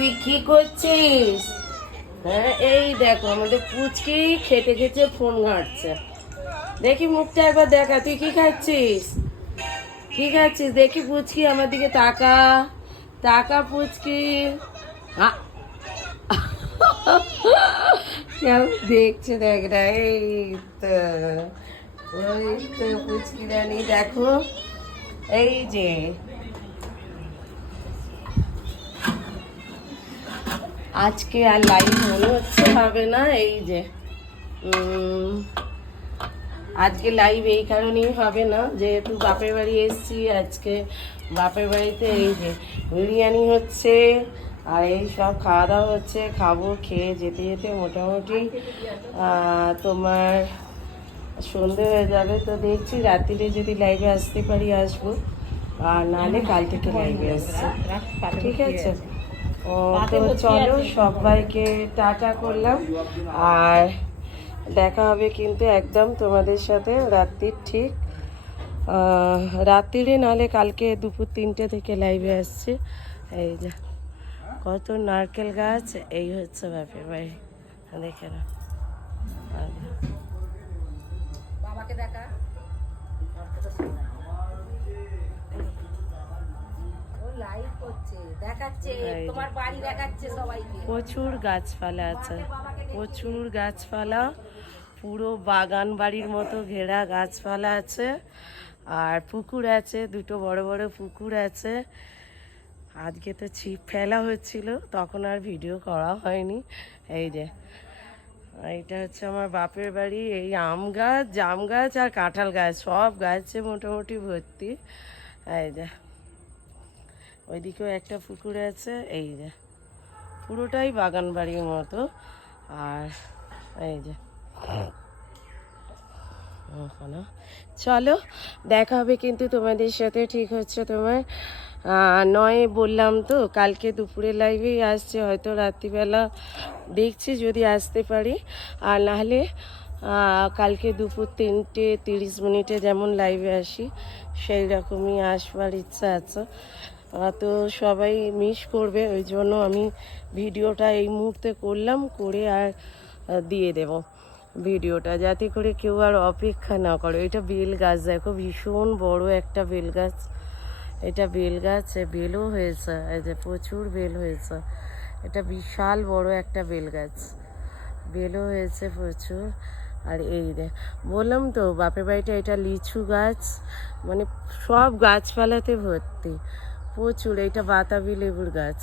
তুই কি করছিস? হ্যাঁ, এই দেখো আমাদের পুচকি খেতে খেতে ফোন ঘাঁটছে। দেখি মুখটা একবার দেখা, তুই কি খাচ্ছিস? কি খাচ্ছিস দেখি পুচকি, আমার দিকে তাকা, তাকা পুচকি। হ্যাঁ, কেমন দেখছে দেখ না, এই তো, ওই তো পুচকি রানী দেখো, এই যে আজকে আর লাইভ মনে হচ্ছে হবে না। এই যে আজকে লাইভ এই কারণেই হবে না, যেহেতু বাপের বাড়ি এসেছি আজকে। বাপের বাড়িতে এই যে বিরিয়ানি হচ্ছে আর এই সব খাওয়া দাওয়া হচ্ছে, খাবো, খেয়ে যেতে যেতে মোটামুটি তোমার সন্ধে হয়ে যাবে। তো দেখছি রাত্রিরে যদি লাইভে আসতে পারি আসবো, আর নাহলে কাল থেকে লাইভে আসছি, ঠিক আছে? ও তো চলো, সবাইকে টাটা করলাম, আর দেখা হবে কিন্তু একদম তোমাদের সাথে রাত্রির ঠিক রাত্রিরে, নাহলে কালকে দুপুর 3টে থেকে লাইভে আসছে। এই যে কত নারকেল গাছ, এই হচ্ছে বাপের বাড়ি, দেখে না। বাবাকে দেখা, প্রচুর গাছপালা আছে, প্রচুর গাছপালা, পুরো বাগান বাড়ির মতো ঘেরা গাছপালা আছে। আর পুকুর আছে, দুটো বড় বড় পুকুর আছে। আজকে তো ছিপ ফেলা হচ্ছিল, তখন আর ভিডিও করা হয়নি। এই যে এইটা হচ্ছে আমার বাপের বাড়ি। এই আম গাছ, জাম গাছ আর কাঁঠাল গাছ, সব গাছে মোটামুটি ভর্তি। এই যে ওইদিকেও একটা পুকুর আছে। এই যে পুরোটাই বাগান বাড়ির মতো। আর এই যে চলো, দেখা হবে কিন্তু তোমাদের সাথে, ঠিক হচ্ছে তোমার 9 বললাম তো, কালকে দুপুরে লাইভেই আসছে, হয়তো রাত্রিবেলা দেখছি যদি আসতে পারি, আর নাহলে কালকে দুপুর 3:30 যেমন লাইভে আসি সেই রকমই আসবার ইচ্ছা আছে। তো সবাই মিস করবে, ওই জন্য আমি ভিডিওটা এই মুহূর্তে করলাম, করে আর দিয়ে দেব ভিডিওটা, যাতে করে কেউ আর অপেক্ষা না করে। এটা বেল গাছ, দেখো ভীষণ বড় একটা বেল গাছ। এটা বেল গাছ, বেলও হয়েছে, এই যে প্রচুর বেল হয়েছে। এটা বিশাল বড় একটা বেল গাছ, বেলও হয়েছে প্রচুর। আর এই বললাম তো বাপের বাড়িটা, এটা লিচু গাছ, মানে সব গাছপালাতে ভর্তি প্রচুর। এটা বাতাবি লেবুর গাছ।